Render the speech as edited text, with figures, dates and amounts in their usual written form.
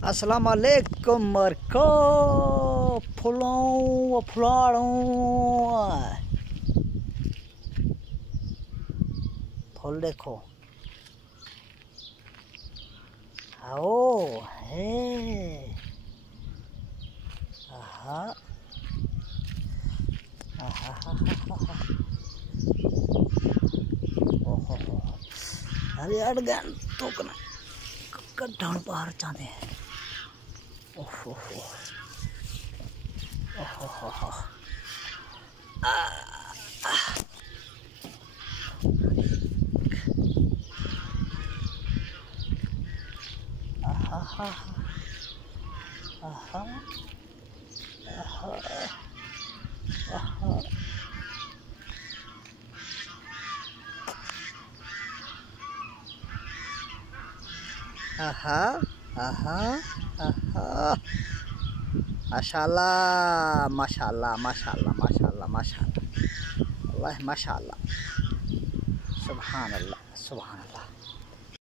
अस्सलाम वालेकुम मरको फुलाऊं फुलाऊं फूल देखो। आओ है आहा आहा ओहो अरे यार गन तो कना कड्ढण बाहर जाते हैं। ओहो ओहो आहा आहा आहा आहा आहा आहा माशाल्लाह माशाल्लाह माशाल्लाह माशाल्लाह माशाल्लाह अल्लाह माशाल्लाह सुभान अल्लाह सुभान अल्लाह।